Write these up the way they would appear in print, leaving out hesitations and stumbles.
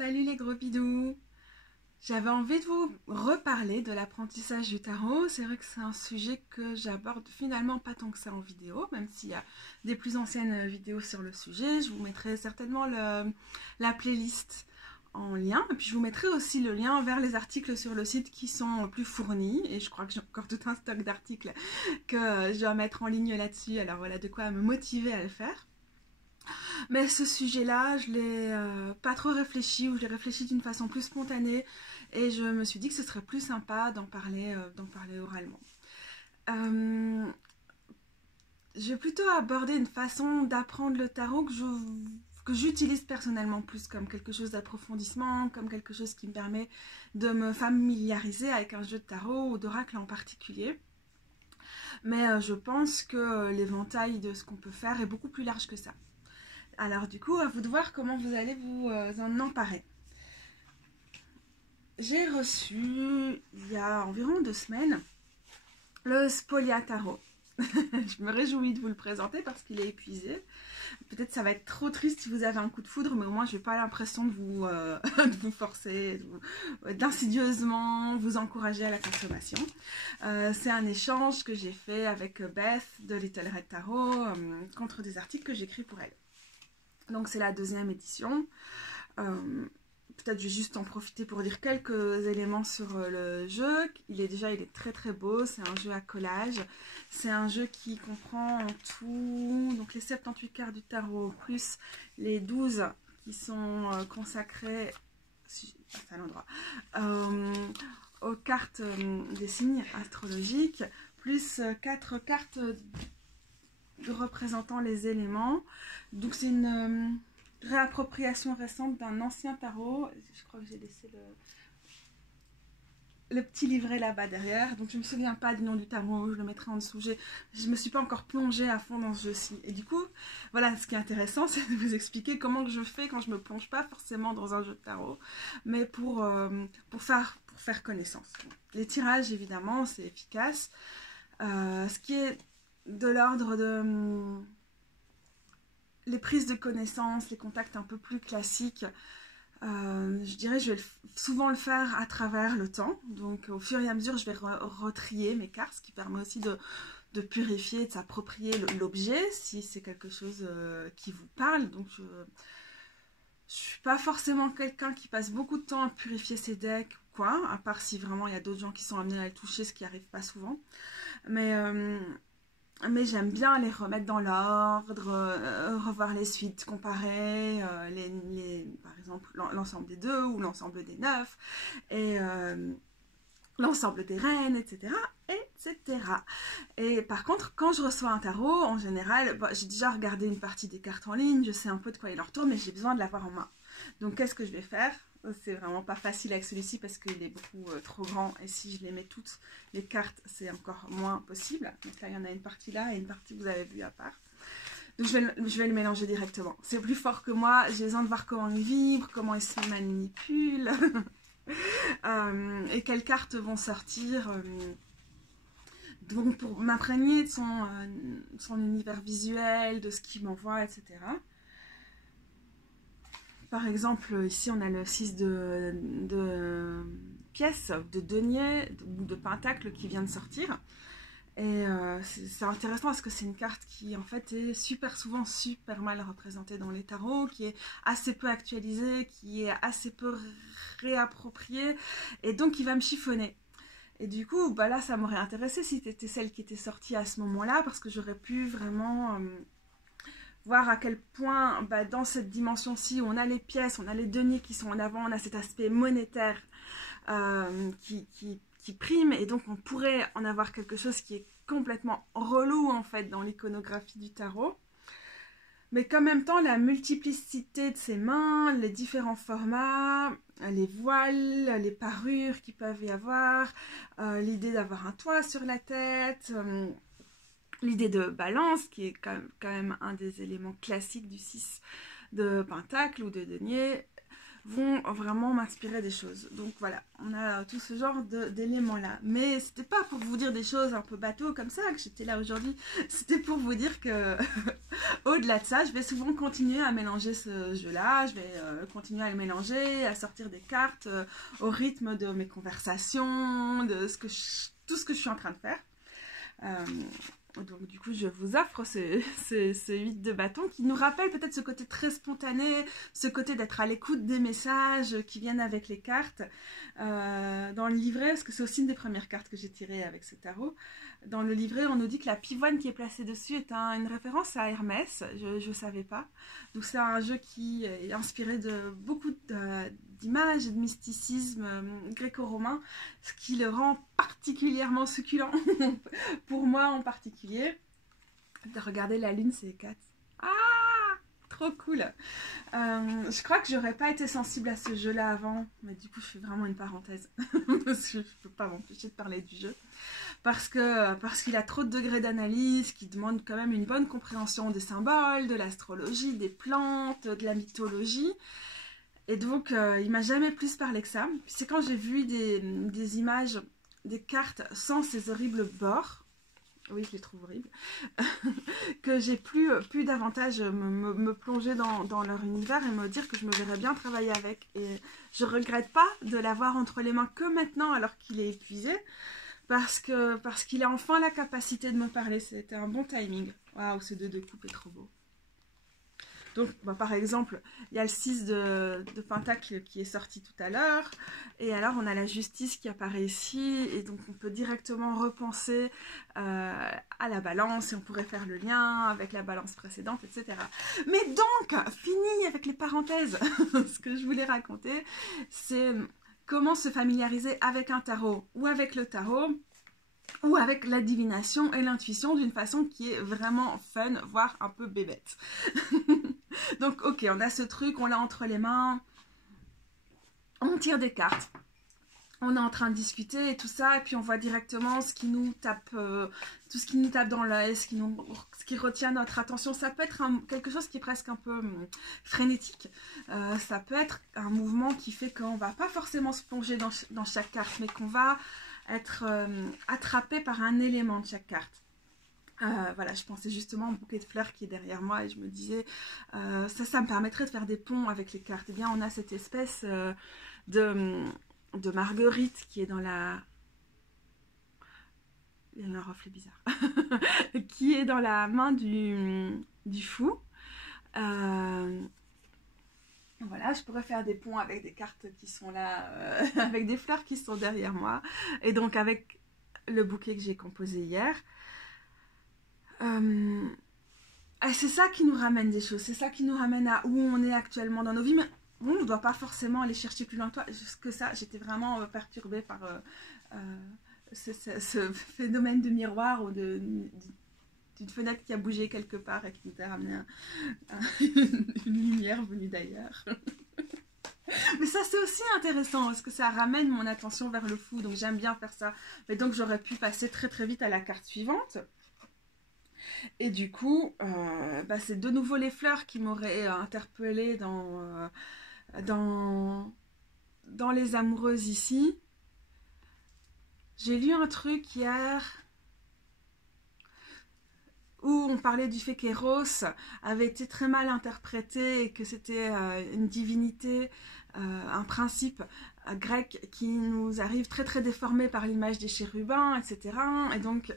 Salut les gros bidous. J'avais envie de vous reparler de l'apprentissage du tarot. C'est vrai que c'est un sujet que j'aborde finalement pas tant que ça en vidéo, même s'il y a des plus anciennes vidéos sur le sujet. Je vous mettrai certainement la playlist en lien. Et puis je vous mettrai aussi le lien vers les articles sur le site qui sont plus fournis. Et je crois que j'ai encore tout un stock d'articles que je dois mettre en ligne là-dessus. Alors voilà de quoi me motiver à le faire. Mais ce sujet-là, je l'ai pas trop réfléchi, ou je l'ai réfléchi d'une façon plus spontanée, et je me suis dit que ce serait plus sympa d'en parler oralement. Je vais plutôt aborder une façon d'apprendre le tarot que j'utilise personnellement plus comme quelque chose d'approfondissement, comme quelque chose qui me permet de me familiariser avec un jeu de tarot ou d'oracle en particulier. Mais je pense que l'éventail de ce qu'on peut faire est beaucoup plus large que ça. Alors du coup, à vous de voir comment vous allez vous en emparer. J'ai reçu, il y a environ 2 semaines, le Spolia Tarot. Je me réjouis de vous le présenter parce qu'il est épuisé. Peut-être ça va être trop triste si vous avez un coup de foudre, mais au moins je n'ai pas l'impression de vous forcer, d'insidieusement vous encourager à la consommation. C'est un échange que j'ai fait avec Beth de Little Red Tarot contre des articles que j'écris pour elle. Donc c'est la 2e édition. Peut-être je vais juste en profiter pour dire quelques éléments sur le jeu. Il est très très beau. C'est un jeu à collage. C'est un jeu qui comprend en tout donc les 78 cartes du tarot plus les 12 qui sont consacrées à l'endroit aux cartes des signes astrologiques, plus 4 cartes représentant les éléments. Donc c'est une réappropriation récente d'un ancien tarot. Je crois que j'ai laissé le petit livret là-bas derrière. Donc je ne me souviens pas du nom du tarot, je le mettrai en dessous. Je ne me suis pas encore plongée à fond dans ce jeu-ci. Et du coup, voilà, ce qui est intéressant, c'est de vous expliquer comment que je fais quand je ne me plonge pas forcément dans un jeu de tarot, mais pour faire connaissance. Les tirages, évidemment, c'est efficace. Ce qui est de l'ordre de les prises de connaissances, les contacts un peu plus classiques, je dirais je vais souvent le faire à travers le temps. Donc au fur et à mesure je vais retrier mes cartes, ce qui permet aussi de purifier, de s'approprier l'objet si c'est quelque chose qui vous parle. Donc je suis pas forcément quelqu'un qui passe beaucoup de temps à purifier ses decks ou quoi, à part si vraiment il y a d'autres gens qui sont amenés à le toucher, ce qui arrive pas souvent. Mais j'aime bien les remettre dans l'ordre, revoir les suites, comparer par exemple l'ensemble des 2 ou l'ensemble des 9 et l'ensemble des reines, etc., etc. Et par contre, quand je reçois un tarot, en général, j'ai déjà regardé une partie des cartes en ligne, je sais un peu de quoi il en retourne, mais j'ai besoin de l'avoir en main. Donc qu'est-ce que je vais faire? C'est vraiment pas facile avec celui-ci parce qu'il est beaucoup trop grand, et si je les mets toutes les cartes, c'est encore moins possible. Donc là, il y en a une partie là et une partie vous avez vu à part. Donc je vais le mélanger directement. C'est plus fort que moi, j'ai besoin de voir comment il vibre, comment il se manipule, et quelles cartes vont sortir. Donc pour m'imprégner de son univers visuel, de ce qu'il m'envoie, etc. Par exemple, ici on a le 6 de pièces, de denier ou de pentacle qui vient de sortir. Et c'est intéressant parce que c'est une carte qui en fait est super souvent super mal représentée dans les tarots, qui est assez peu actualisée, qui est assez peu réappropriée, et donc qui va me chiffonner. Et du coup, bah là ça m'aurait intéressé si c'était celle qui était sortie à ce moment-là, parce que j'aurais pu vraiment voir à quel point dans cette dimension-ci, on a les pièces, on a les deniers qui sont en avant, on a cet aspect monétaire qui prime, et donc on pourrait en avoir quelque chose qui est complètement relou en fait dans l'iconographie du tarot. Mais qu'en même temps, la multiplicité de ses mains, les différents formats, les voiles, les parures qui peuvent y avoir, l'idée d'avoir un toit sur la tête, l'idée de balance, qui est quand même un des éléments classiques du 6 de pentacle ou de denier, vont vraiment m'inspirer des choses. Donc voilà, on a tout ce genre d'éléments là. Mais c'était pas pour vous dire des choses un peu bateau comme ça que j'étais là aujourd'hui. C'était pour vous dire que au-delà de ça, je vais souvent continuer à mélanger ce jeu là. Je vais continuer à le mélanger, à sortir des cartes au rythme de mes conversations, de tout ce que je suis en train de faire. Donc du coup je vous offre ces 8 de bâton qui nous rappellent peut-être ce côté très spontané, ce côté d'être à l'écoute des messages qui viennent avec les cartes. Dans le livret, parce que c'est aussi une des premières cartes que j'ai tirées avec ce tarot, dans le livret on nous dit que la pivoine qui est placée dessus est une référence à Hermès, je ne savais pas. Donc c'est un jeu qui est inspiré de beaucoup d'images et de mysticisme gréco-romain, ce qui le rend particulièrement succulent, pour moi en particulier. Regardez la lune, c'est 4. Ah, trop cool. Je crois que j'aurais pas été sensible à ce jeu-là avant, mais du coup je fais vraiment une parenthèse, parce que je peux pas m'empêcher de parler du jeu. Parce qu'il a trop de degrés d'analyse, qui demandent quand même une bonne compréhension des symboles, de l'astrologie, des plantes, de la mythologie. Et donc, il m'a jamais plus parlé que ça. C'est quand j'ai vu des images, des cartes sans ces horribles bords, oui, je les trouve horribles, que j'ai plus davantage me plonger dans leur univers et me dire que je me verrais bien travailler avec. Et je regrette pas de l'avoir entre les mains que maintenant, alors qu'il est épuisé, parce qu'il a enfin la capacité de me parler. C'était un bon timing. Waouh, ce 2 de coupe est trop beau. Donc, par exemple, il y a le 6 de Pentacle qui est sorti tout à l'heure. Et alors, on a la justice qui apparaît ici. Et donc, on peut directement repenser à la balance. Et on pourrait faire le lien avec la balance précédente, etc. Mais donc, fini avec les parenthèses. Ce que je voulais raconter, c'est comment se familiariser avec un tarot ou avec le tarot, ou avec la divination et l'intuition d'une façon qui est vraiment fun, voire un peu bébête. Donc ok, on a ce truc, on l'a entre les mains, on tire des cartes, on est en train de discuter et tout ça, et puis on voit directement ce qui nous tape, tout ce qui nous tape dans l'œil, ce qui retient notre attention. Ça peut être quelque chose qui est presque un peu frénétique, ça peut être un mouvement qui fait qu'on va pas forcément se plonger dans chaque carte, mais qu'on va être attrapé par un élément de chaque carte. Voilà, je pensais justement au bouquet de fleurs qui est derrière moi et je me disais, ça me permettrait de faire des ponts avec les cartes. Eh bien, on a cette espèce de marguerite qui est dans la... Il y a un reflet bizarre. Qui est dans la main du fou. Voilà, je pourrais faire des ponts avec des cartes qui sont là, avec des fleurs qui sont derrière moi. Et donc avec le bouquet que j'ai composé hier. C'est ça qui nous ramène des choses, c'est ça qui nous ramène à où on est actuellement dans nos vies, mais bon, on ne doit pas forcément aller chercher plus loin que ça. J'étais vraiment perturbée par ce phénomène de miroir ou d'une fenêtre qui a bougé quelque part et qui nous a ramené une lumière venue d'ailleurs. Mais ça c'est aussi intéressant parce que ça ramène mon attention vers le fou, donc j'aime bien faire ça. Mais donc j'aurais pu passer très très vite à la carte suivante. Et du coup, c'est de nouveau les fleurs qui m'auraient interpellée dans les amoureuses ici. J'ai lu un truc hier où on parlait du fait qu'Eros avait été très mal interprété et que c'était une divinité, un principe grec qui nous arrive très très déformé par l'image des chérubins, etc. Et donc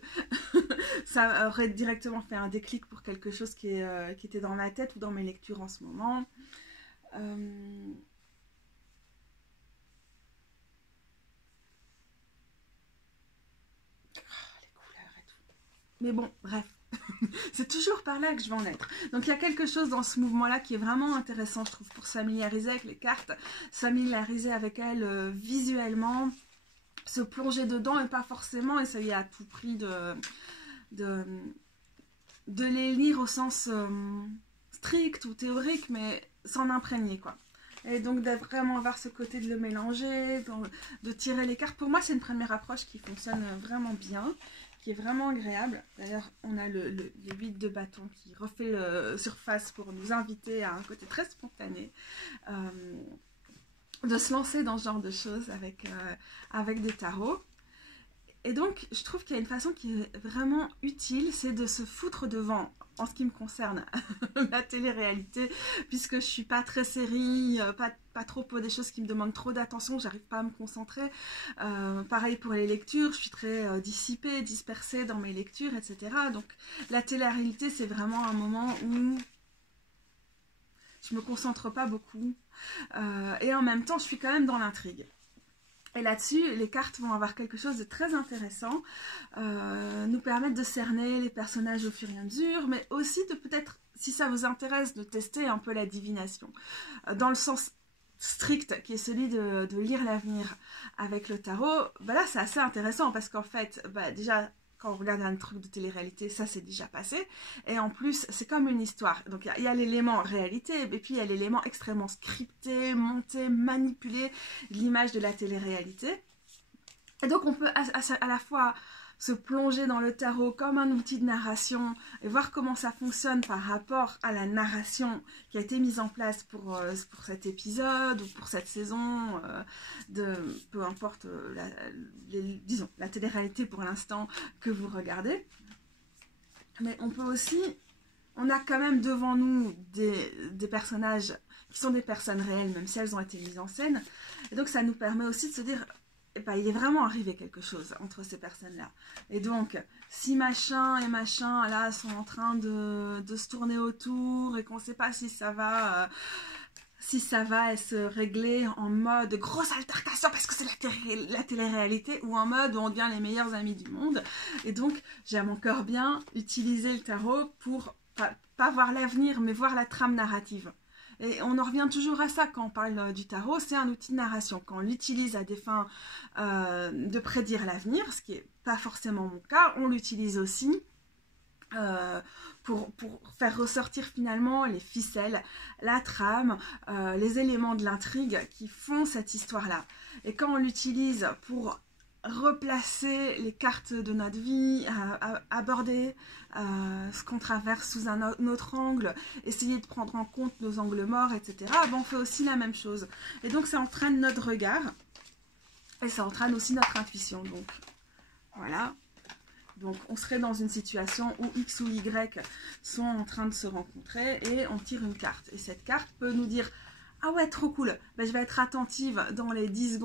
ça aurait directement fait un déclic pour quelque chose qui était dans ma tête ou dans mes lectures en ce moment. Les couleurs et tout. Mais bon, bref. C'est toujours par là que je vais en être. Donc il y a quelque chose dans ce mouvement-là qui est vraiment intéressant, je trouve, pour se familiariser avec les cartes, se familiariser avec elles visuellement, se plonger dedans et pas forcément essayer à tout prix de les lire au sens strict ou théorique, mais s'en imprégner, quoi. Et donc d'être vraiment avoir ce côté de le mélanger, de tirer les cartes. Pour moi, c'est une première approche qui fonctionne vraiment bien, qui est vraiment agréable. D'ailleurs, on a le 8 de bâton qui refait surface pour nous inviter à un côté très spontané. de se lancer dans ce genre de choses avec des tarots. Et donc, je trouve qu'il y a une façon qui est vraiment utile, c'est de se foutre devant, en ce qui me concerne, la télé-réalité, puisque je suis pas très série, pas trop pour des choses qui me demandent trop d'attention, j'arrive pas à me concentrer. Pareil pour les lectures, je suis très dissipée, dispersée dans mes lectures, etc. Donc, la télé-réalité, c'est vraiment un moment où je me concentre pas beaucoup. Et en même temps, je suis quand même dans l'intrigue. Et là-dessus, les cartes vont avoir quelque chose de très intéressant, nous permettre de cerner les personnages au fur et à mesure, mais aussi de peut-être, si ça vous intéresse, de tester un peu la divination. Dans le sens strict, qui est celui de lire l'avenir avec le tarot, bah là c'est assez intéressant parce qu'en fait, bah déjà, quand on regarde un truc de télé-réalité, ça c'est déjà passé. Et en plus, c'est comme une histoire. Donc il y a l'élément réalité, et puis il y a l'élément extrêmement scripté, monté, manipulé, l'image de la télé-réalité. Et donc on peut à la fois se plonger dans le tarot comme un outil de narration et voir comment ça fonctionne par rapport à la narration qui a été mise en place pour cet épisode ou pour cette saison, peu importe, disons, la télé-réalité pour l'instant que vous regardez. Mais on peut aussi, on a quand même devant nous des personnages qui sont des personnes réelles, même si elles ont été mises en scène. Et donc ça nous permet aussi de se dire, eh ben, il est vraiment arrivé quelque chose entre ces personnes-là. Et donc, si machin et machin, là, sont en train de se tourner autour et qu'on ne sait pas si ça va se régler en mode grosse altercation parce que c'est la télé-réalité, ou en mode où on devient les meilleurs amis du monde. Et donc, j'aime encore bien utiliser le tarot pour pas voir l'avenir, mais voir la trame narrative. Et on en revient toujours à ça quand on parle du tarot, c'est un outil de narration. Quand on l'utilise à des fins de prédire l'avenir, ce qui n'est pas forcément mon cas, on l'utilise aussi pour faire ressortir finalement les ficelles, la trame, les éléments de l'intrigue qui font cette histoire-là. Et quand on l'utilise pour replacer les cartes de notre vie, aborder ce qu'on traverse sous un autre angle, essayer de prendre en compte nos angles morts, etc. Ben on fait aussi la même chose. Et donc ça entraîne notre regard et ça entraîne aussi notre intuition. Donc voilà. Donc on serait dans une situation où X ou Y sont en train de se rencontrer et on tire une carte. Et cette carte peut nous dire: ah ouais, trop cool, ben, je vais être attentive dans les 10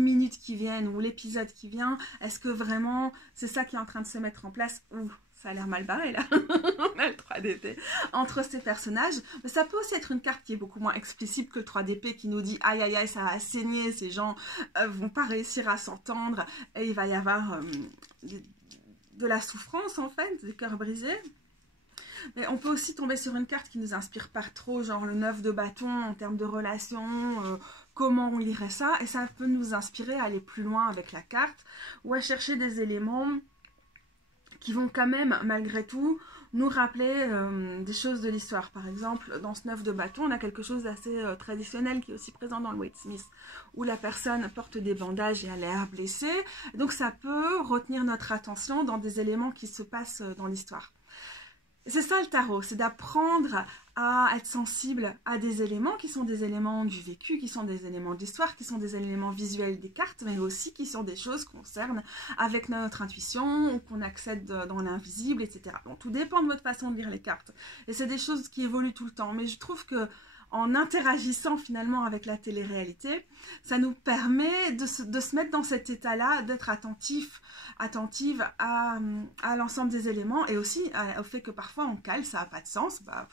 minutes qui viennent ou l'épisode qui vient. Est-ce que vraiment c'est ça qui est en train de se mettre en place? Ouh, ça a l'air mal barré là. On a le 3DP entre ces personnages. Mais ça peut aussi être une carte qui est beaucoup moins explicite que le 3DP qui nous dit aïe aïe aïe, ça va saigner, ces gens vont pas réussir à s'entendre et il va y avoir de la souffrance en fait, des cœurs brisés. Mais on peut aussi tomber sur une carte qui nous inspire pas trop, genre le 9 de bâton en termes de relations, comment on lirait ça, et ça peut nous inspirer à aller plus loin avec la carte, ou à chercher des éléments qui vont quand même, malgré tout, nous rappeler des choses de l'histoire. Par exemple, dans ce 9 de bâton, on a quelque chose d'assez traditionnel qui est aussi présent dans le Waite Smith, où la personne porte des bandages et a l'air blessée. Donc ça peut retenir notre attention dans des éléments qui se passent dans l'histoire. C'est ça le tarot, c'est d'apprendre à être sensible à des éléments qui sont des éléments du vécu, qui sont des éléments d'histoire, qui sont des éléments visuels des cartes, mais aussi qui sont des choses qu'on cerne avec notre intuition, ou qu'on accède dans l'invisible, etc. Donc tout dépend de votre façon de lire les cartes. Et c'est des choses qui évoluent tout le temps. Mais je trouve que en interagissant finalement avec la télé-réalité, ça nous permet de se mettre dans cet état-là, d'être attentive à l'ensemble des éléments, et aussi au fait que parfois on cale, ça n'a pas de sens. Bah,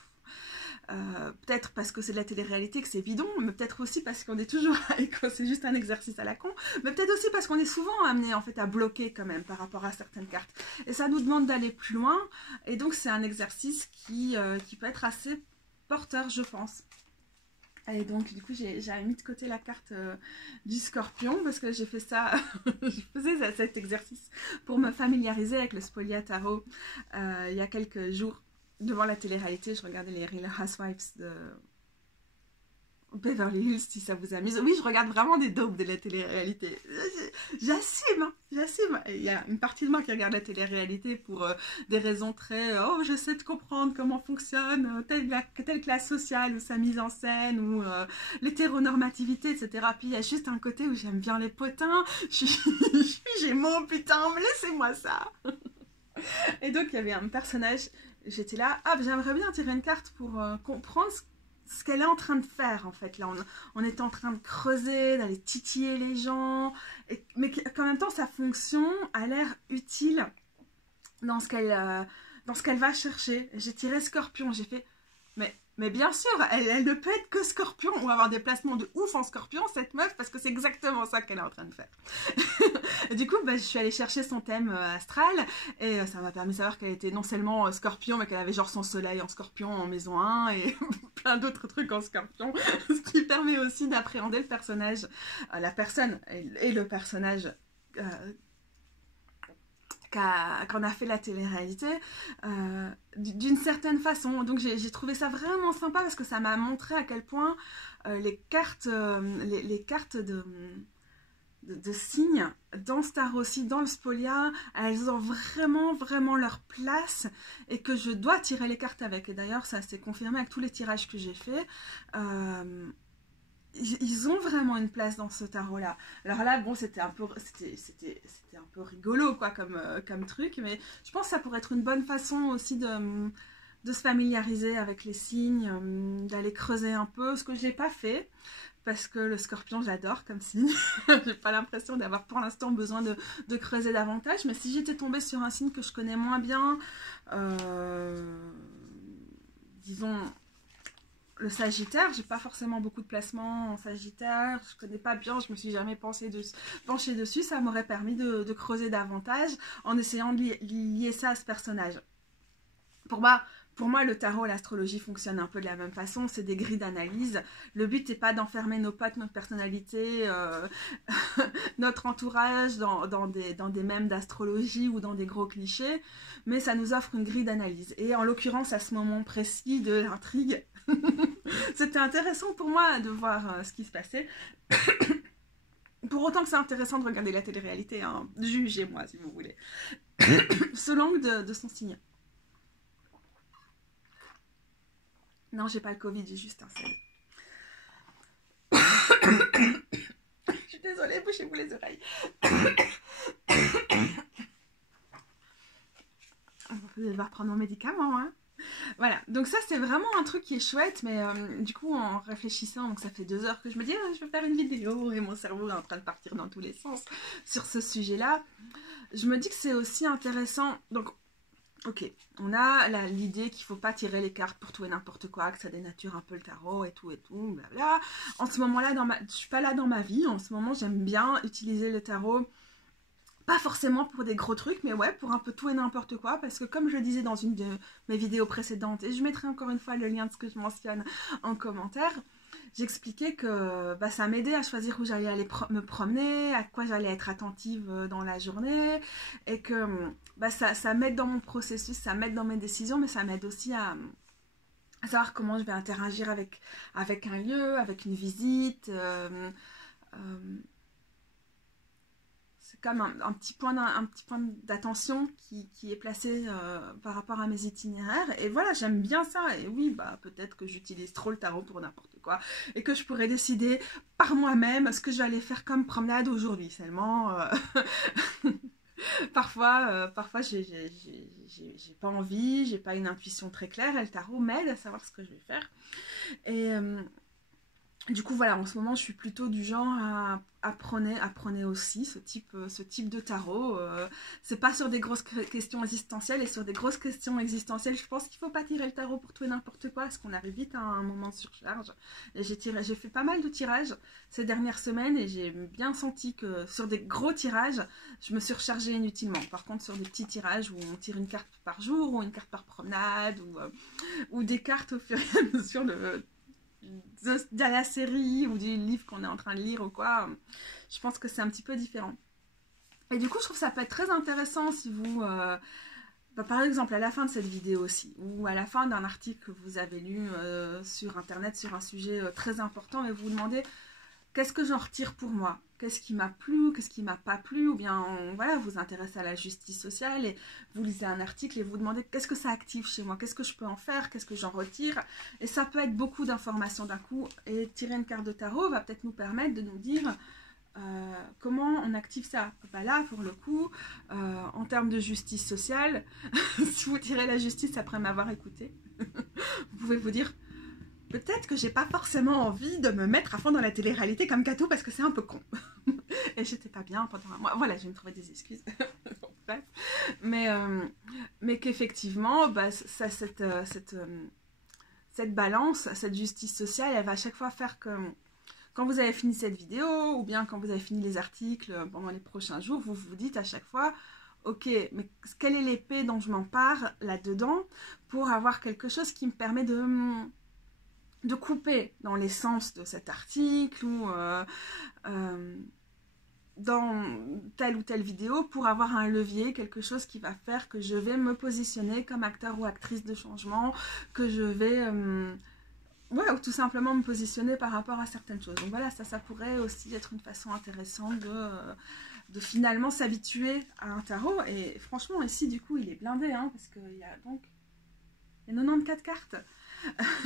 peut-être parce que c'est de la télé-réalité que c'est bidon, mais peut-être aussi parce qu'on est toujours et que c'est juste un exercice à la con, mais peut-être aussi parce qu'on est souvent amené en fait à bloquer quand même par rapport à certaines cartes. Et ça nous demande d'aller plus loin, et donc c'est un exercice qui peut être assez porteur, je pense. Et donc du coup j'ai mis de côté la carte du scorpion parce que j'ai fait ça, je faisais cet exercice pour me familiariser avec le Spolia Tarot il y a quelques jours devant la télé-réalité. Je regardais les Real Housewives Beverly Hills, si ça vous amuse. Oui, je regarde vraiment des daubes de la télé-réalité. J'assume, hein, j'assume. Il y a une partie de moi qui regarde la télé-réalité pour des raisons très... oh, j'essaie de comprendre comment fonctionne telle classe sociale ou sa mise en scène ou l'hétéronormativité, etc. Puis il y a juste un côté où j'aime bien les potins. Je suis Gémeaux, putain, mais laissez-moi ça. Et donc, il y avait un personnage... J'étais là, ah, j'aimerais bien tirer une carte pour comprendre ce qu'elle est en train de faire, en fait. Là, on est en train de creuser, d'aller titiller les gens, mais qu'en même temps, sa fonction a l'air utile dans ce qu'elle va chercher. J'ai tiré Scorpion, j'ai fait, mais bien sûr, elle ne peut être que Scorpion. On va avoir des placements de ouf en Scorpion, cette meuf, parce que c'est exactement ça qu'elle est en train de faire. Du coup, je suis allée chercher son thème astral, et ça m'a permis de savoir qu'elle était non seulement Scorpion, mais qu'elle avait genre son soleil en Scorpion en maison 1, et plein d'autres trucs en Scorpion, ce qui permet aussi d'appréhender le personnage, la personne et le personnage qu'on a fait la télé-réalité d'une certaine façon. Donc j'ai trouvé ça vraiment sympa parce que ça m'a montré à quel point les cartes de signes dans ce tarot-ci, dans le Spolia, elles ont vraiment leur place et que je dois tirer les cartes avec. Et d'ailleurs, ça s'est confirmé avec tous les tirages que j'ai faits. Ils ont vraiment une place dans ce tarot-là. Alors là, bon, c'était un peu rigolo, quoi, comme truc, mais je pense que ça pourrait être une bonne façon aussi de se familiariser avec les signes, d'aller creuser un peu, ce que je n'ai pas fait, parce que le Scorpion, j'adore comme signe. J'ai pas l'impression d'avoir pour l'instant besoin de creuser davantage, mais si j'étais tombée sur un signe que je connais moins bien, disons... Le Sagittaire, j'ai pas forcément beaucoup de placements en Sagittaire, je connais pas bien, je me suis jamais penchée dessus, ça m'aurait permis de creuser davantage en essayant de lier ça à ce personnage. Pour moi, le tarot, l'astrologie fonctionne un peu de la même façon, c'est des grilles d'analyse. Le but n'est pas d'enfermer nos potes, notre personnalité, notre entourage dans des mèmes d'astrologie ou dans des gros clichés, mais ça nous offre une grille d'analyse. Et en l'occurrence, à ce moment précis de l'intrigue, c'était intéressant pour moi de voir ce qui se passait. Pour autant que c'est intéressant de regarder la télé-réalité, hein. Jugez-moi si vous voulez. Ce l'angle de son signe. Non, j'ai pas le Covid, j'ai juste un seul. Je suis désolée, bouchez-vous les oreilles. On va devoir prendre mon médicament, hein. Voilà, donc ça c'est vraiment un truc qui est chouette, mais du coup en réfléchissant, donc ça fait 2 heures que je me dis je vais faire une vidéo et mon cerveau est en train de partir dans tous les sens sur ce sujet-là. Je me dis que c'est aussi intéressant, donc ok, on a l'idée qu'il ne faut pas tirer les cartes pour tout et n'importe quoi, que ça dénature un peu le tarot et tout, blabla. En ce moment-là, je ne suis pas là dans ma vie, en ce moment j'aime bien utiliser le tarot. Pas forcément pour des gros trucs, mais ouais, pour un peu tout et n'importe quoi, parce que comme je le disais dans une de mes vidéos précédentes, et je mettrai encore une fois le lien de ce que je mentionne en commentaire, j'expliquais que ça m'aidait à choisir où j'allais aller me promener, à quoi j'allais être attentive dans la journée, et que ça m'aide dans mon processus, ça m'aide dans mes décisions, mais ça m'aide aussi à savoir comment je vais interagir avec un lieu, avec une visite, comme un petit point d'attention qui est placé par rapport à mes itinéraires. Et voilà, j'aime bien ça. Et oui, peut-être que j'utilise trop le tarot pour n'importe quoi. Et que je pourrais décider par moi-même ce que je vais aller faire comme promenade aujourd'hui. Seulement, parfois j'ai pas envie, j'ai pas une intuition très claire. Et le tarot m'aide à savoir ce que je vais faire. Et... du coup, voilà, en ce moment, je suis plutôt du genre à prôner aussi ce type de tarot. C'est pas sur des grosses questions existentielles, et sur des grosses questions existentielles, je pense qu'il faut pas tirer le tarot pour tout et n'importe quoi, parce qu'on arrive vite à un moment de surcharge. J'ai fait pas mal de tirages ces dernières semaines, et j'ai bien senti que sur des gros tirages, je me surchargeais inutilement. Par contre, sur des petits tirages où on tire une carte par jour, ou une carte par promenade, ou des cartes au fur et à mesure de la série ou du livre qu'on est en train de lire ou quoi, je pense que c'est un petit peu différent. Et du coup, je trouve que ça peut être très intéressant si vous par exemple, à la fin de cette vidéo aussi, ou à la fin d'un article que vous avez lu sur Internet sur un sujet très important, et vous vous demandez qu'est-ce que j'en retire pour moi, qu'est-ce qui m'a plu, qu'est-ce qui m'a pas plu, ou bien voilà, vous vous intéressez à la justice sociale et vous lisez un article et vous demandez qu'est-ce que ça active chez moi, qu'est-ce que je peux en faire, qu'est-ce que j'en retire, et ça peut être beaucoup d'informations d'un coup, et tirer une carte de tarot va peut-être nous permettre de nous dire comment on active ça. Bah là, pour le coup, en termes de justice sociale, si vous tirez la justice après m'avoir écouté, vous pouvez vous dire peut-être que j'ai pas forcément envie de me mettre à fond dans la télé-réalité comme Kato parce que c'est un peu con. Et j'étais pas bien pendant un mois. Voilà, je vais me trouver des excuses. Bref. Mais qu'effectivement, bah, cette balance, cette justice sociale, elle va à chaque fois faire que quand vous avez fini cette vidéo, ou bien quand vous avez fini les articles pendant les prochains jours, vous vous dites à chaque fois, ok, mais quelle est l'épée dont je m'empare là-dedans pour avoir quelque chose qui me permet de couper dans l'essence de cet article ou dans telle ou telle vidéo pour avoir un levier, quelque chose qui va faire que je vais me positionner comme acteur ou actrice de changement, que je vais... ouais, ou tout simplement me positionner par rapport à certaines choses. Donc voilà, ça pourrait aussi être une façon intéressante de finalement s'habituer à un tarot. Et franchement, ici, du coup, il est blindé, hein, parce qu'il y a donc... Il y a 94 cartes.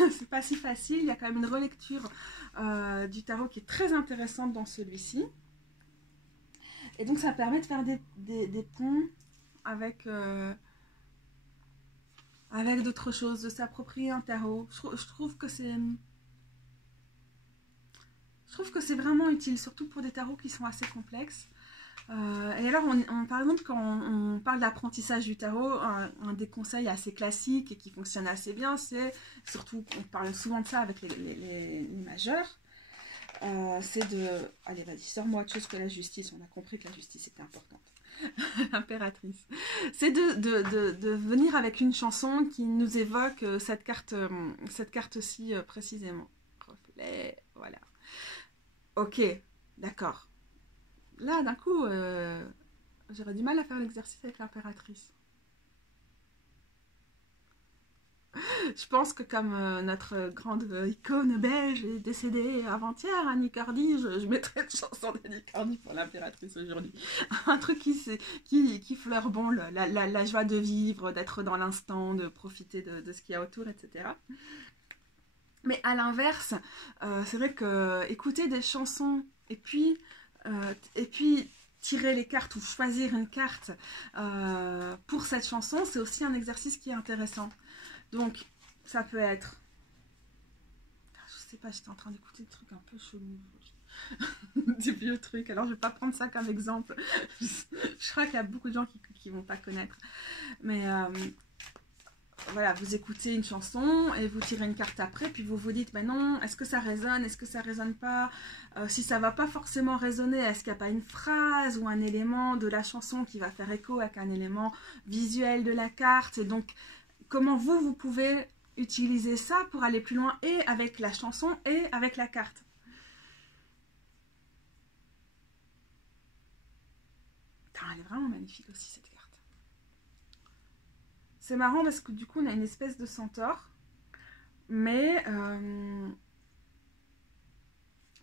C'est pas si facile. Il y a quand même une relecture du tarot qui est très intéressante dans celui-ci. Et donc, ça permet de faire des ponts avec... avec d'autres choses, de s'approprier un tarot. Je trouve que c'est... Je trouve que c'est vraiment utile, surtout pour des tarots qui sont assez complexes. Et alors, par exemple, quand on parle d'apprentissage du tarot, un des conseils assez classiques et qui fonctionne assez bien, c'est, surtout, on parle souvent de ça avec les majeurs, c'est de... Allez, vas-y, sors-moi autre chose que la justice. On a compris que la justice était importante. L'impératrice. C'est de venir avec une chanson qui nous évoque cette carte-ci précisément. Reflet, voilà. Ok, d'accord. Là, d'un coup, j'aurais du mal à faire l'exercice avec l'impératrice. Je pense que comme notre grande icône belge est décédée avant-hier, Annie Cordy, je mettrais une chanson d'Annie Cordy pour l'impératrice aujourd'hui. Un truc qui fleure bon la joie de vivre, d'être dans l'instant, de profiter de ce qu'il y a autour, etc. Mais à l'inverse, c'est vrai que écouter des chansons et puis tirer les cartes ou choisir une carte pour cette chanson, c'est aussi un exercice qui est intéressant. Donc, ça peut être... Je sais pas, j'étais en train d'écouter des trucs un peu chelous. Des vieux trucs. Alors, je vais pas prendre ça comme exemple. Je crois qu'il y a beaucoup de gens qui vont pas connaître. Mais voilà, vous écoutez une chanson et vous tirez une carte après, puis vous vous dites, ben non, est-ce que ça résonne, est-ce que ça résonne pas, si ça va pas forcément résonner, est-ce qu'il n'y a pas une phrase ou un élément de la chanson qui va faire écho avec un élément visuel de la carte, et donc comment vous pouvez utiliser ça pour aller plus loin et avec la chanson et avec la carte. Putain, elle est vraiment magnifique aussi cette carte. C'est marrant parce que du coup on a une espèce de centaure, mais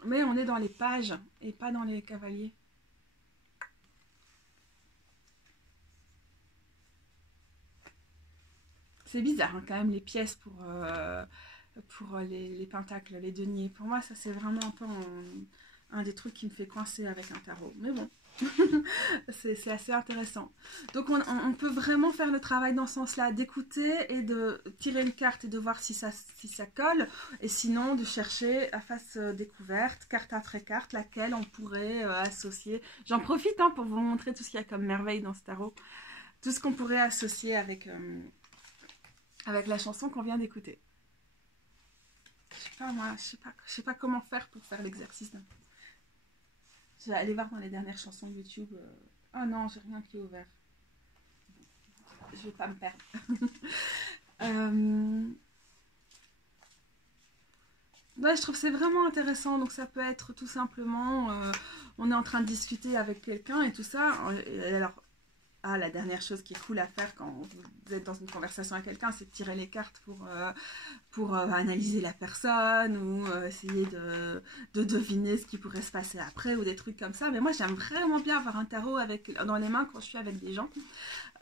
on est dans les pages et pas dans les cavaliers. C'est bizarre hein, quand même les pièces pour les pentacles, les deniers. Pour moi ça c'est vraiment un peu un des trucs qui me fait coincer avec un tarot. Mais bon, c'est assez intéressant. Donc on peut vraiment faire le travail dans ce sens-là, d'écouter et de tirer une carte et de voir si ça colle. Et sinon de chercher à face découverte, carte après carte, laquelle on pourrait associer. J'en profite hein, pour vous montrer tout ce qu'il y a comme merveille dans ce tarot. Tout ce qu'on pourrait associer avec la chanson qu'on vient d'écouter. Je sais pas moi, je sais pas comment faire pour faire l'exercice. Je vais aller voir dans les dernières chansons YouTube. Oh non, j'ai rien qui est ouvert. Je vais pas me perdre. Ouais, je trouve que c'est vraiment intéressant. Donc ça peut être tout simplement, on est en train de discuter avec quelqu'un et tout ça. Et alors, Ah, la dernière chose qui est cool à faire quand vous êtes dans une conversation avec quelqu'un, c'est de tirer les cartes pour analyser la personne ou essayer de deviner ce qui pourrait se passer après ou des trucs comme ça. Mais moi, j'aime vraiment bien avoir un tarot dans les mains quand je suis avec des gens.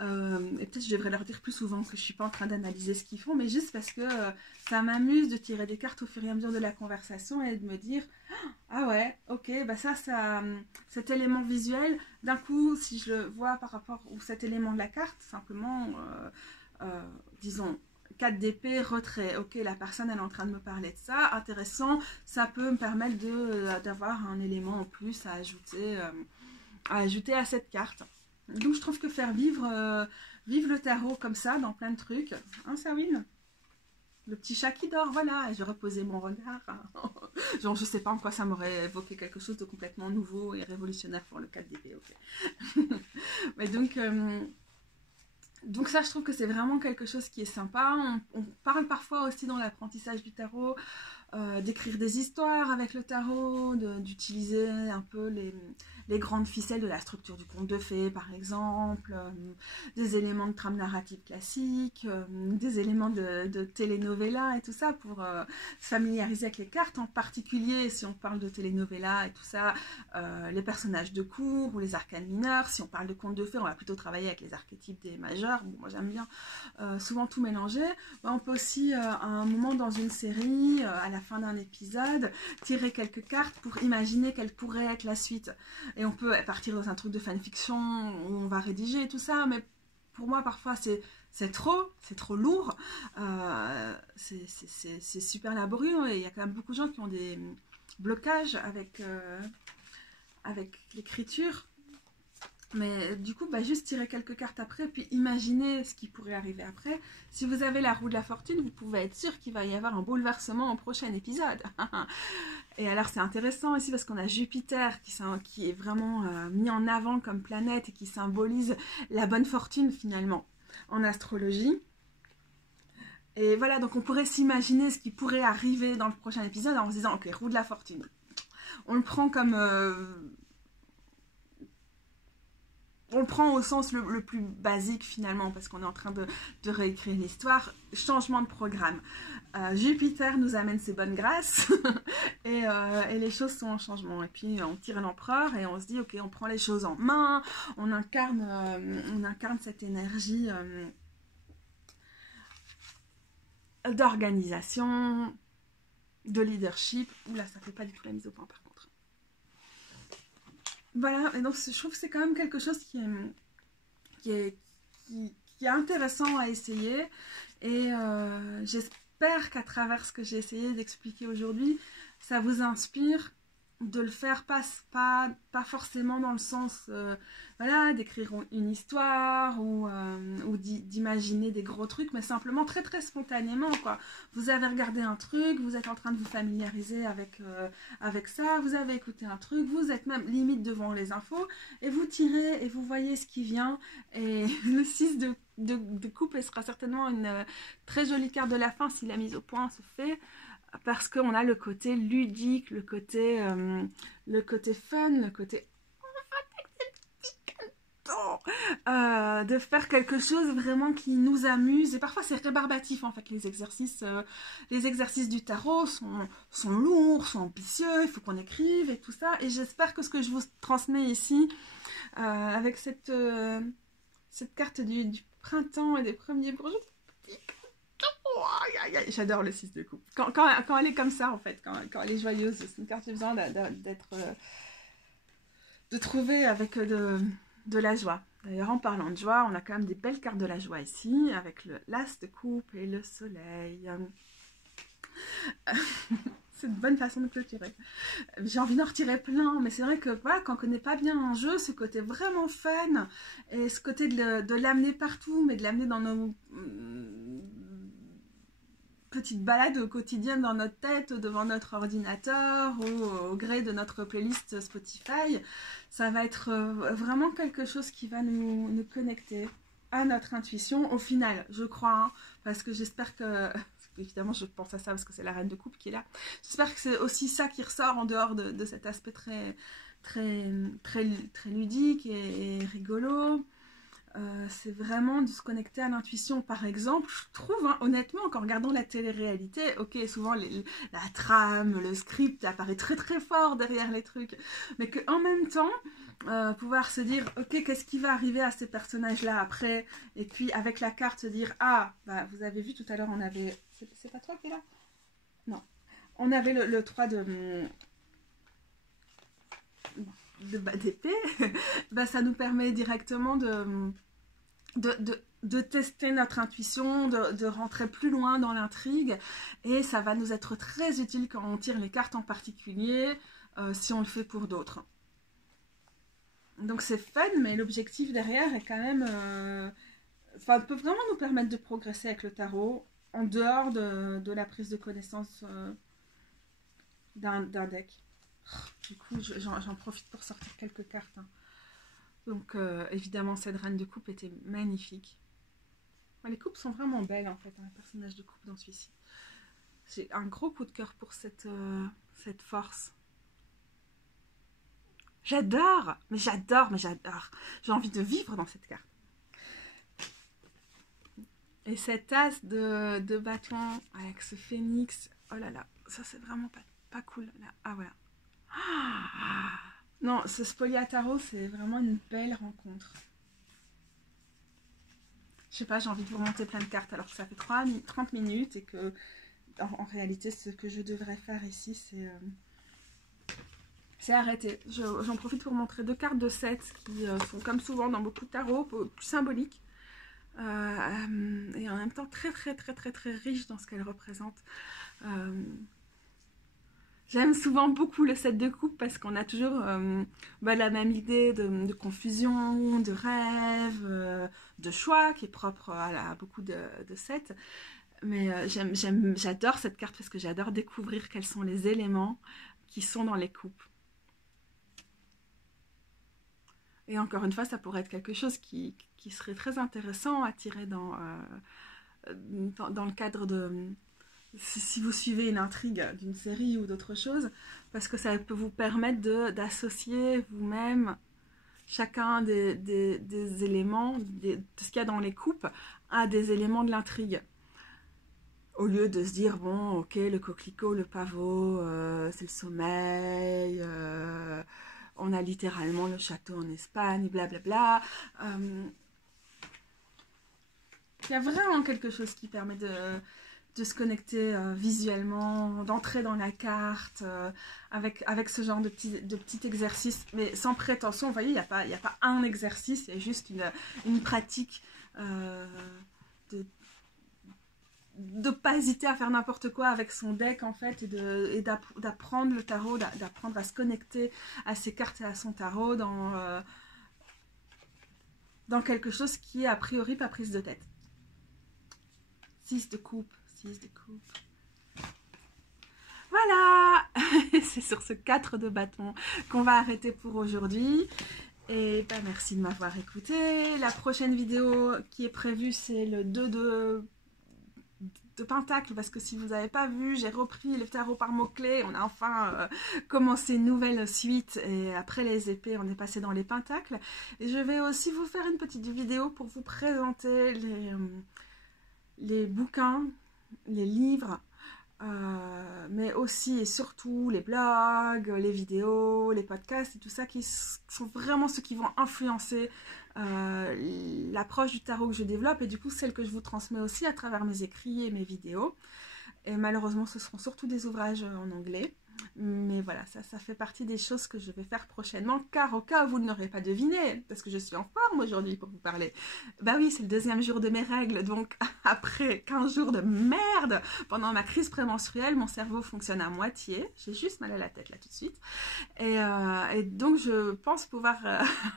Et peut-être je devrais leur dire plus souvent que je ne suis pas en train d'analyser ce qu'ils font, mais juste parce que ça m'amuse de tirer des cartes au fur et à mesure de la conversation et de me dire ah ouais, ok, bah ça cet élément visuel, d'un coup, si je le vois par rapport à cet élément de la carte, simplement, disons, 4 d'épée, retrait, ok, la personne elle est en train de me parler de ça, intéressant, ça peut me permettre d'avoir un élément en plus à ajouter à cette carte. Donc je trouve que faire vivre le tarot comme ça, dans plein de trucs, hein, ça win. Le petit chat qui dort, voilà, et je reposais mon regard. Genre, je sais pas en quoi ça m'aurait évoqué quelque chose de complètement nouveau et révolutionnaire pour le 4 d'épée, ok. Mais donc ça, je trouve que c'est vraiment quelque chose qui est sympa. On parle parfois aussi dans l'apprentissage du tarot, d'écrire des histoires avec le tarot, d'utiliser un peu les grandes ficelles de la structure du conte de fées, par exemple, des éléments de trame narrative classique, des éléments de telenovela et tout ça pour se familiariser avec les cartes, en particulier si on parle de telenovela et tout ça, les personnages de cour ou les arcanes mineurs. Si on parle de conte de fées, on va plutôt travailler avec les archétypes des majeurs. Bon, moi j'aime bien souvent tout mélanger. On peut aussi à un moment dans une série, à la fin d'un épisode, tirer quelques cartes pour imaginer quelle pourrait être la suite. Et on peut partir dans un truc de fanfiction où on va rédiger et tout ça, mais pour moi parfois c'est trop lourd, c'est super laborieux et il y a quand même beaucoup de gens qui ont des blocages avec l'écriture. Mais du coup, juste tirer quelques cartes après, puis imaginer ce qui pourrait arriver après. Si vous avez la roue de la fortune, vous pouvez être sûr qu'il va y avoir un bouleversement au prochain épisode. Et alors c'est intéressant ici parce qu'on a Jupiter qui est vraiment mis en avant comme planète et qui symbolise la bonne fortune finalement en astrologie. Et voilà, donc on pourrait s'imaginer ce qui pourrait arriver dans le prochain épisode en se disant, ok, roue de la fortune. On le prend comme... on le prend au sens le plus basique finalement, parce qu'on est en train de réécrire l'histoire. Changement de programme. Jupiter nous amène ses bonnes grâces et les choses sont en changement. Et puis on tire l'empereur et on se dit, ok, on prend les choses en main, on incarne cette énergie d'organisation, de leadership. Oula, ça fait pas du tout la mise au point par contre. Voilà, et donc je trouve que c'est quand même quelque chose qui est intéressant à essayer. Et j'espère qu'à travers ce que j'ai essayé d'expliquer aujourd'hui, ça vous inspire de le faire pas forcément dans le sens voilà, d'écrire une histoire ou d'imaginer des gros trucs, mais simplement très très spontanément quoi. Vous avez regardé un truc, vous êtes en train de vous familiariser avec ça, vous avez écouté un truc, vous êtes même limite devant les infos et vous tirez et vous voyez ce qui vient. Et le 6 de coupe sera certainement une très jolie carte de la fin si la mise au point se fait. Parce qu'on a le côté ludique, le côté fun, le côté de faire quelque chose vraiment qui nous amuse. Et parfois c'est rébarbatif en fait, les exercices du tarot sont lourds, sont ambitieux, il faut qu'on écrive et tout ça. Et j'espère que ce que je vous transmets ici avec cette carte du printemps et des premiers bourgeons, j'adore le 6 de coupe. Quand elle est comme ça, en fait, quand elle est joyeuse, c'est une carte qui a besoin de trouver avec de la joie. D'ailleurs, en parlant de joie, on a quand même des belles cartes de la joie ici, avec l'as de coupe et le soleil. C'est une bonne façon de clôturer. J'ai envie d'en retirer plein, mais c'est vrai que voilà, quand on connaît pas bien un jeu, ce côté vraiment fun, et ce côté de l'amener partout, mais de l'amener dans nos petite balade quotidienne dans notre tête, devant notre ordinateur ou au gré de notre playlist Spotify, ça va être vraiment quelque chose qui va nous connecter à notre intuition au final, je crois, hein, parce que j'espère que... Évidemment, je pense à ça parce que c'est la reine de coupe qui est là. J'espère que c'est aussi ça qui ressort en dehors de cet aspect très ludique et rigolo. c'est vraiment de se connecter à l'intuition. Par exemple, je trouve, hein, honnêtement, qu'en regardant la télé-réalité, ok, souvent la trame, le script apparaît très très fort derrière les trucs, mais qu'en même temps, pouvoir se dire, ok, qu'est-ce qui va arriver à ces personnages-là après, et puis avec la carte se dire, ah, bah, vous avez vu tout à l'heure, on avait... C'est pas toi qui est là? Non. On avait le 3 d'épée, bah, ça nous permet directement de tester notre intuition, de rentrer plus loin dans l'intrigue, et ça va nous être très utile quand on tire les cartes en particulier, si on le fait pour d'autres. Donc c'est fun, mais l'objectif derrière est quand même... Enfin, peut vraiment nous permettre de progresser avec le tarot, en dehors de la prise de connaissance d'un deck. Du coup, j'en profite pour sortir quelques cartes. Hein. Donc, évidemment, cette reine de coupe était magnifique. Les coupes sont vraiment belles, en fait, hein, les personnages de coupe dans celui-ci. J'ai un gros coup de cœur pour cette force. J'adore, mais j'adore, mais j'adore. J'ai envie de vivre dans cette carte. Et cette as de bâton avec ce phénix, oh là là, ça c'est vraiment pas cool. Là. Ah voilà. Ah, non, ce Spoliataro, c'est vraiment une belle rencontre. Je sais pas, j'ai envie de vous remonter plein de cartes alors que ça fait 30 minutes et que en réalité, ce que je devrais faire ici, c'est arrêter. J'en profite pour montrer deux cartes de 7 qui sont comme souvent dans beaucoup de tarots, plus symboliques. Et en même temps très riches dans ce qu'elles représentent. J'aime souvent beaucoup le 7 de coupe parce qu'on a toujours la même idée de confusion, de rêve, de choix qui est propre à beaucoup de 7. Mais j'adore cette carte parce que j'adore découvrir quels sont les éléments qui sont dans les coupes. Et encore une fois, ça pourrait être quelque chose qui serait très intéressant à tirer dans le cadre de... Si vous suivez une intrigue d'une série ou d'autre chose, parce que ça peut vous permettre d'associer vous-même chacun des éléments, de ce qu'il y a dans les coupes, à des éléments de l'intrigue. Au lieu de se dire, bon, ok, le coquelicot, le pavot, c'est le sommeil... on a littéralement le château en Espagne, blablabla. Il y a vraiment quelque chose qui permet de se connecter visuellement, d'entrer dans la carte, avec ce genre de petits exercices, mais sans prétention. Vous voyez, il n'y a pas un exercice, il y a juste une pratique de pas hésiter à faire n'importe quoi avec son deck en fait et d'apprendre le tarot, d'apprendre à se connecter à ses cartes et à son tarot dans quelque chose qui est a priori pas prise de tête. 6 de coupe, 6 de coupe. Voilà. C'est sur ce 4 de bâton qu'on va arrêter pour aujourd'hui. Et ben, merci de m'avoir écouté. La prochaine vidéo qui est prévue, c'est le 2 de pentacle, parce que si vous n'avez pas vu, j'ai repris le tarot par mots-clés, on a enfin commencé une nouvelle suite, et après les épées, on est passé dans les pentacles. Et je vais aussi vous faire une petite vidéo pour vous présenter les bouquins, les livres, mais aussi et surtout les blogs, les vidéos, les podcasts et tout ça qui sont vraiment ceux qui vont influencer l'approche du tarot que je développe et du coup celle que je vous transmets aussi à travers mes écrits et mes vidéos. Et malheureusement ce seront surtout des ouvrages en anglais. Mais voilà, ça fait partie des choses que je vais faire prochainement, car au cas où vous ne l'aurez pas deviné, parce que je suis en forme aujourd'hui pour vous parler, bah oui, c'est le 2e jour de mes règles, donc après 15 jours de merde, pendant ma crise prémenstruelle, mon cerveau fonctionne à moitié, j'ai juste mal à la tête là tout de suite, et donc je pense pouvoir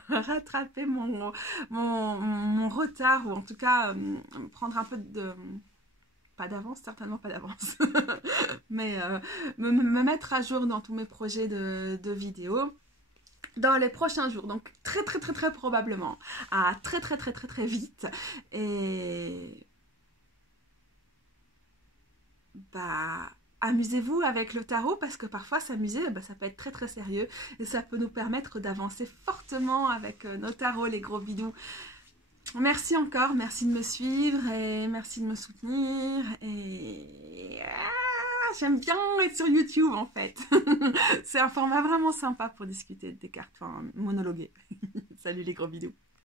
rattraper mon retard, ou en tout cas prendre un peu de... Pas d'avance, certainement pas d'avance, mais me mettre à jour dans tous mes projets de vidéos dans les prochains jours, donc très probablement, à très vite, et bah amusez-vous avec le tarot, parce que parfois s'amuser, bah, ça peut être très sérieux, et ça peut nous permettre d'avancer fortement avec nos tarots, les gros bidous. merci encore, merci de me suivre et merci de me soutenir. Et j'aime bien être sur YouTube en fait. C'est un format vraiment sympa pour discuter des cartes, enfin monologuer. Salut les gros bisous.